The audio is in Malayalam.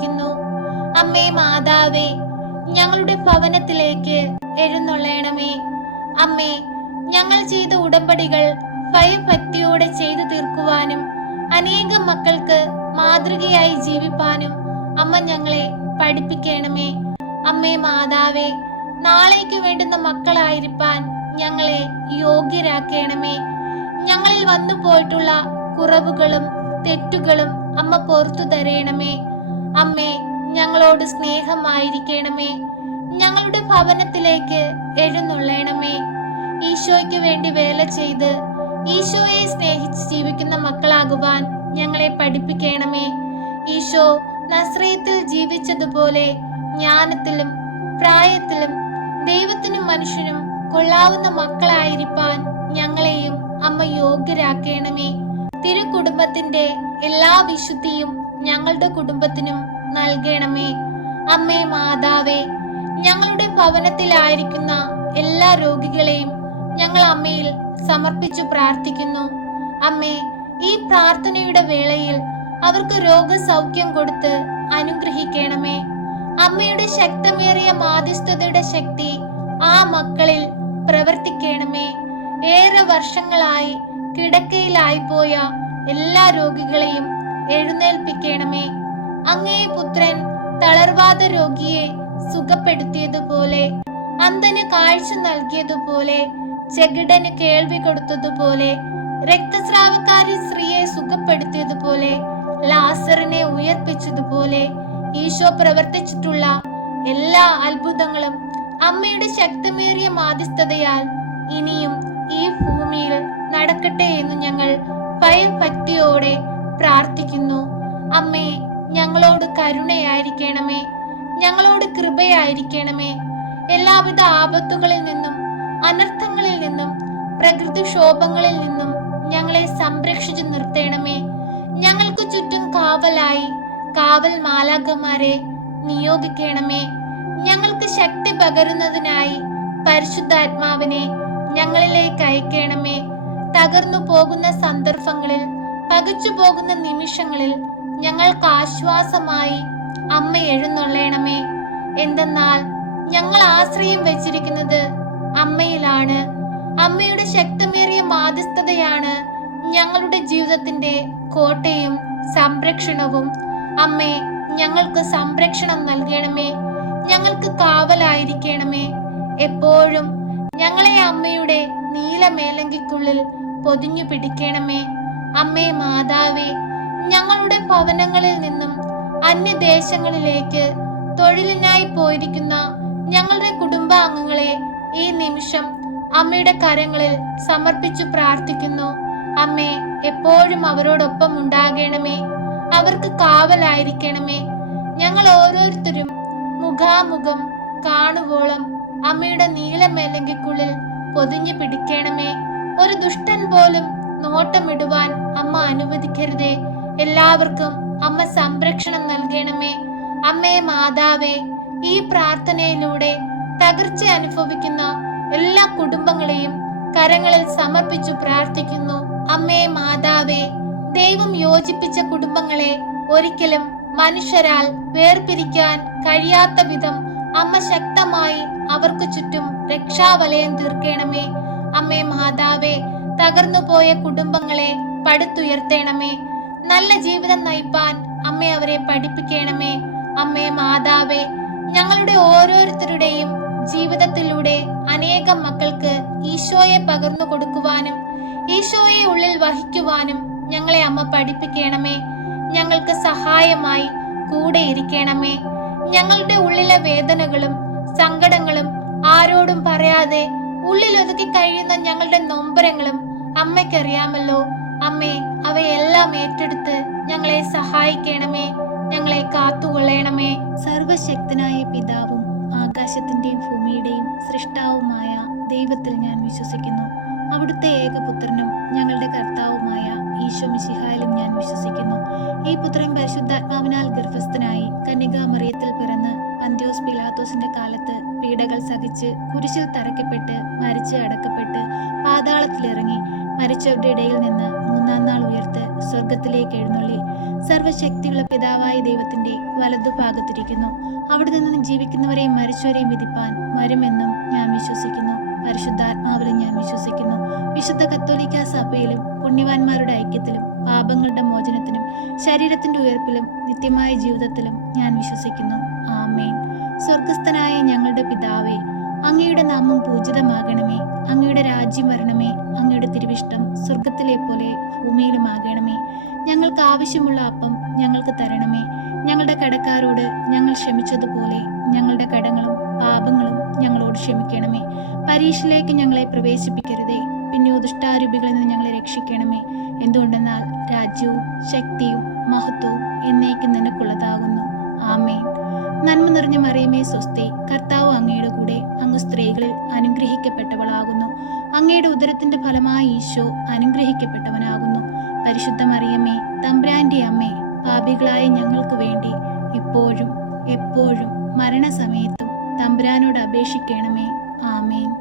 പ്രാർത്ഥിക്കുന്നു. അമ്മേ മാതാവേ, ഞങ്ങളുടെ ഭവനത്തിലേക്ക് എഴുന്നള്ളണമേ. അമ്മേ, ഞങ്ങൾ ചെയ്ത ഉടമ്പടികൾ ഭയഭക്തിയോടെ ചെയ്തു തീർക്കുവാനും അനേകം മക്കൾക്ക് മാതൃകയായി ജീവിപ്പാനും അമ്മ ഞങ്ങളെ പഠിപ്പിക്കണമേ. അമ്മേ മാതാവേ, നാളേക്ക് വേണ്ടുന്ന മക്കളായിരിക്കാൻ ഞങ്ങളെ യോഗ്യരാക്കണമേ. ഞങ്ങളിൽ വന്നു പോയിട്ടുള്ള കുറവുകളും തെറ്റുകളും അമ്മ പുറത്തു തരയണമേ. അമ്മേ, ഞങ്ങളോട് സ്നേഹമായിരിക്കണമേ. ഞങ്ങളുടെ ഭവനത്തിലേക്ക് എഴുന്നള്ളണമേ. ഈശോയ്ക്ക് വേണ്ടി വേല ചെയ്ത് ഈശോയെ സ്നേഹിച്ച് ജീവിക്കുന്ന മക്കളാകുവാൻ ഞങ്ങളെ പഠിപ്പിക്കണമേ. ഈശോ നസ്രയത്തിൽ ജീവിച്ചതുപോലെ ജ്ഞാനത്തിലും പ്രായത്തിലും ദൈവത്തിനും മനുഷ്യനും കൊള്ളാവുന്ന മക്കളായിരിക്കാൻ ഞങ്ങളെയും അമ്മ യോഗ്യരാക്കണമേ. തിരുകുടുംബത്തിന്റെ എല്ലാ വിശുദ്ധിയും ഞങ്ങളുടെ കുടുംബത്തിനും നൽകണമേ. അമ്മേ മാതാവേ, ഞങ്ങളുടെ ഭവനത്തിലായിരിക്കുന്ന എല്ലാ രോഗികളെയും ഞങ്ങൾ അമ്മയിൽ സമർപ്പിച്ചു പ്രാർത്ഥിക്കുന്നു. അമ്മേ, ഈ പ്രാർത്ഥനയുടെ വേളയിൽ അവർക്ക് രോഗസൗഖ്യം കൊടുത്ത് അനുഗ്രഹിക്കണമേ. അമ്മയുടെ ശക്തമേറിയ മാധ്യസ്ഥതയുടെ ശക്തി ആ മക്കളിൽ പ്രവർത്തിക്കണമേ. ഏറെ വർഷങ്ങളായി കിടക്കയിലായി പോയ എല്ലാ രോഗികളെയും എഴുന്നേൽപ്പിക്കണമേ. അങ്ങേ പുത്രൻ തളർവാദ രോഗിയെ സുഖപ്പെടുത്തിയതുപോലെ, അന്ധന് കാഴ്ച നൽകിയതുപോലെ, ചെകിടന് കേൾവി കൊടുത്തതുപോലെ, രക്തസ്രാവക്കാരി സ്ത്രീയെ സുഖപ്പെടുത്തിയതുപോലെ, ലാസറിനെ ഉയർപ്പിച്ചതുപോലെ ഈശോ പ്രവർത്തിച്ചിട്ടുള്ള എല്ലാ അത്ഭുതങ്ങളും അമ്മയുടെ ശക്തമേറിയ മാധ്യസ്ഥതയാൽ ഇനിയും ഈ ഭൂമിയിൽ നടക്കട്ടെ എന്ന് ഞങ്ങൾ ഭയഭക്തിയോടെ പ്രാർത്ഥിക്കുന്നു. അമ്മേ, ഞങ്ങളോട് കരുണയായിരിക്കണമേ. ഞങ്ങളോട് കൃപയായിരിക്കണമേ. എല്ലാവിധ ആപത്തുകളിൽ നിന്നും അനർത്ഥങ്ങളിൽ നിന്നും പ്രകൃതിക്ഷോഭങ്ങളിൽ നിന്നും ഞങ്ങളെ സംരക്ഷിച്ചു നിർത്തണമേ. ഞങ്ങൾക്ക് ചുറ്റും കാവലായി കാവൽ മാലാഖമാരെ നിയോഗിക്കണമേ. ഞങ്ങൾക്ക് ശക്തി പകരുന്നതിനായി പരിശുദ്ധാത്മാവിനെ ഞങ്ങളിലേക്ക് അയക്കണമേ. തകർന്നു പോകുന്ന സന്ദർഭങ്ങളിൽ, പകച്ചു പോകുന്ന നിമിഷങ്ങളിൽ ഞങ്ങൾക്ക് ആശ്വാസമായി അമ്മ എഴുന്നള്ളണമേ. എന്തെന്നാൽ ഞങ്ങൾ ആശ്രയം വെച്ചിരിക്കുന്നത് അമ്മയിലാണ്. അമ്മയുടെ ശക്തമേറിയ മാധ്യസ്ഥതയാണ് ഞങ്ങളുടെ ജീവിതത്തിന്റെ കോട്ടയും സംരക്ഷണവും. അമ്മേ, ഞങ്ങൾക്ക് സംരക്ഷണം നൽകണമേ. ഞങ്ങൾക്ക് കാവലായിരിക്കണമേ. എപ്പോഴും ഞങ്ങളെ അമ്മയുടെ നീലമേലങ്കിക്കുള്ളിൽ പൊതിഞ്ഞു പിടിക്കണമേ. അമ്മേ മാതാവേ, ഞങ്ങളുടെ ഭവനങ്ങളിൽ നിന്നും അന്യദേശങ്ങളിലേക്ക് തൊഴിലിനായി പോയിരിക്കുന്ന ഞങ്ങളുടെ കുടുംബാംഗങ്ങളെ ഈ നിമിഷം അമ്മയുടെ കരങ്ങളിൽ സമർപ്പിച്ചു പ്രാർത്ഥിക്കുന്നു. അമ്മേ, എപ്പോഴും അവരോടൊപ്പം ഉണ്ടാകണമേ. അവർക്ക് കാവലായിരിക്കണമേ. ഞങ്ങൾ ഓരോരുത്തരും മുഖാമുഖം കാണുവോളം അമ്മയുടെ നീലമേലങ്കിക്കുള്ളിൽ പൊതിഞ്ഞു പിടിക്കണമേ. ഒരു ദുഷ്ടൻ പോലും നോട്ടമിടുവാൻ അമ്മ അനുവദിക്കരുതേ. എല്ലാവർക്കും അമ്മ സംരക്ഷണം നൽകണമേ. അമ്മേ മാതാവേ, ഈ പ്രാർത്ഥനയിലൂടെ തകർച്ച അനുഭവിക്കുന്ന എല്ലാ കുടുംബങ്ങളെയും കരങ്ങളിൽ സമർപ്പിച്ചു പ്രാർത്ഥിക്കുന്നു. അമ്മേ മാതാവേ, ദൈവം യോജിപ്പിച്ച കുടുംബങ്ങളെ ഒരിക്കലും മനുഷ്യരാൽ വേർപിരിക്കാൻ കഴിയാത്ത വിധം അമ്മ ശക്തമായി അവർക്ക് ചുറ്റും രക്ഷാവലയം തീർക്കണമേ. അമ്മേ മാതാവേ, തകർന്നു പോയ കുടുംബങ്ങളെ പടുത്തുയർത്തണമേ. നല്ല ജീവിതം നയിപ്പാൻ അമ്മ അവരെ പഠിപ്പിക്കണമേ. അമ്മേ മാതാവേ, ഞങ്ങളുടെ ഓരോരുത്തരുടെയും ജീവിതത്തിലൂടെ അനേകം മക്കൾക്ക് ഈശോയെ പകർന്നു കൊടുക്കുവാനും ഈശോയെ ഉള്ളിൽ വഹിക്കുവാനും ഞങ്ങളെ അമ്മ പഠിപ്പിക്കണമേ. ഞങ്ങൾക്ക് സഹായമായി കൂടെ ഇരിക്കണമേ. ഞങ്ങളുടെ ഉള്ളിലെ വേദനകളും സങ്കടങ്ങളും ആരോടും പറയാതെ ഉള്ളിലൊതുക്കി കഴിയുന്ന ഞങ്ങളുടെ നൊമ്പരങ്ങളും അമ്മയ്ക്കറിയാമല്ലോ. അമ്മേ, അവയെല്ലാം ഏറ്റെടുത്ത് ഞങ്ങളെ സഹായിക്കണമേ. ഞങ്ങളെ കാത്തുകൊള്ളണമേ. സർവശക്തനായ പിതാവും ആകാശത്തിന്റെയും ഭൂമിയുടെയും സൃഷ്ടാവുമായ ദൈവത്തിൽ ഞാൻ വിശ്വസിക്കുന്നു. അവിടുത്തെ ഏകപുത്രനും ഞങ്ങളുടെ കർത്താവുമായ ഈശോ മിശിഹായിലും ഞാൻ വിശ്വസിക്കുന്നു. ഈ പുത്രൻ പരിശുദ്ധാത്മാവിനാൽ ഗർഭസ്ഥനായി കന്യകാമറിയത്തിൽ പിറന്ന് പന്തിയോസ് പിലാത്തോസിന്റെ കാലത്ത് പീഡകൾ സഹിച്ച് കുരിശിൽ തറയ്ക്കപ്പെട്ട് മരിച്ച് അടക്കപ്പെട്ട് പാതാളത്തിലിറങ്ങി മരിച്ചവരുടെ ഇടയിൽ നിന്ന് മൂന്നാം നാൾ ഉയർത്ത് സ്വർഗത്തിലേക്ക് എഴുന്നള്ളി സർവശക്തിയുള്ള പിതാവായ ദൈവത്തിന്റെ വലതുഭാഗത്തിരിക്കുന്നു. അവിടെ നിന്ന് ജീവിക്കുന്നവരെയും മരിച്ചവരെയും വിധിപ്പാൻ വരുമെന്നും ഞാൻ വിശ്വസിക്കുന്നു. പരിശുദ്ധാത്മാവിലും ഞാൻ വിശ്വസിക്കുന്നു. വിശുദ്ധ കത്തോലിക്ക സഭയിലും പുണ്യവാന്മാരുടെ ഐക്യത്തിലും പാപങ്ങളുടെ മോചനത്തിനും ശരീരത്തിന്റെ ഉയർപ്പിലും നിത്യമായ ജീവിതത്തിലും ഞാൻ വിശ്വസിക്കുന്നു. ആമേൻ. സ്വർഗസ്ഥനായ ഞങ്ങളുടെ പിതാവേ, അങ്ങയുടെ നാമം പൂജിതമാകണമേ. അങ്ങയുടെ രാജ്യം വരണമേ. അങ്ങയുടെ തിരുവിഷ്ടം സ്വർഗത്തിലെ പോലെ ഭൂമിയിലുമാകണമേ. ഞങ്ങൾക്ക് ആവശ്യമുള്ള അപ്പം ഞങ്ങൾക്ക് തരണമേ. ഞങ്ങളുടെ കടക്കാരോട് ഞങ്ങൾ ക്ഷമിച്ചതുപോലെ ഞങ്ങളുടെ കടങ്ങളും പാപങ്ങളും ഞങ്ങളോട് ക്ഷമിക്കണമേ. പരീക്ഷയിലേക്ക് ഞങ്ങളെ പ്രവേശിപ്പിക്കരുതേ, പിന്നെയോ ദുഷ്ടാരൂപികളിൽ നിന്ന് ഞങ്ങളെ രക്ഷിക്കണമേ. എന്തുകൊണ്ടെന്നാൽ രാജ്യവും ശക്തിയും മഹത്വവും എന്നേക്കും നിനക്കുള്ളതാകുന്നു. ആമേൻ. നന്മ നിറഞ്ഞ മറിയമേ സ്വസ്തി, കർത്താവ് അങ്ങയുടെ കൂടെ, അങ്ങ് സ്ത്രീകളിൽ അനുഗ്രഹിക്കപ്പെട്ടവളാകുന്നു. അങ്ങയുടെ ഉദരത്തിന്റെ ഫലമായി ഈശോ അനുഗ്രഹിക്കപ്പെട്ടവനാകുന്നു. പരിശുദ്ധ മറിയമേ, തമ്പുരാന്റെ അമ്മേ, പാപികളായ ഞങ്ങൾക്ക് വേണ്ടി ഇപ്പോഴും എപ്പോഴും മരണസമയത്തും തമ്പുരാനോട് അപേക്ഷിക്കണമേ. ആമേൻ.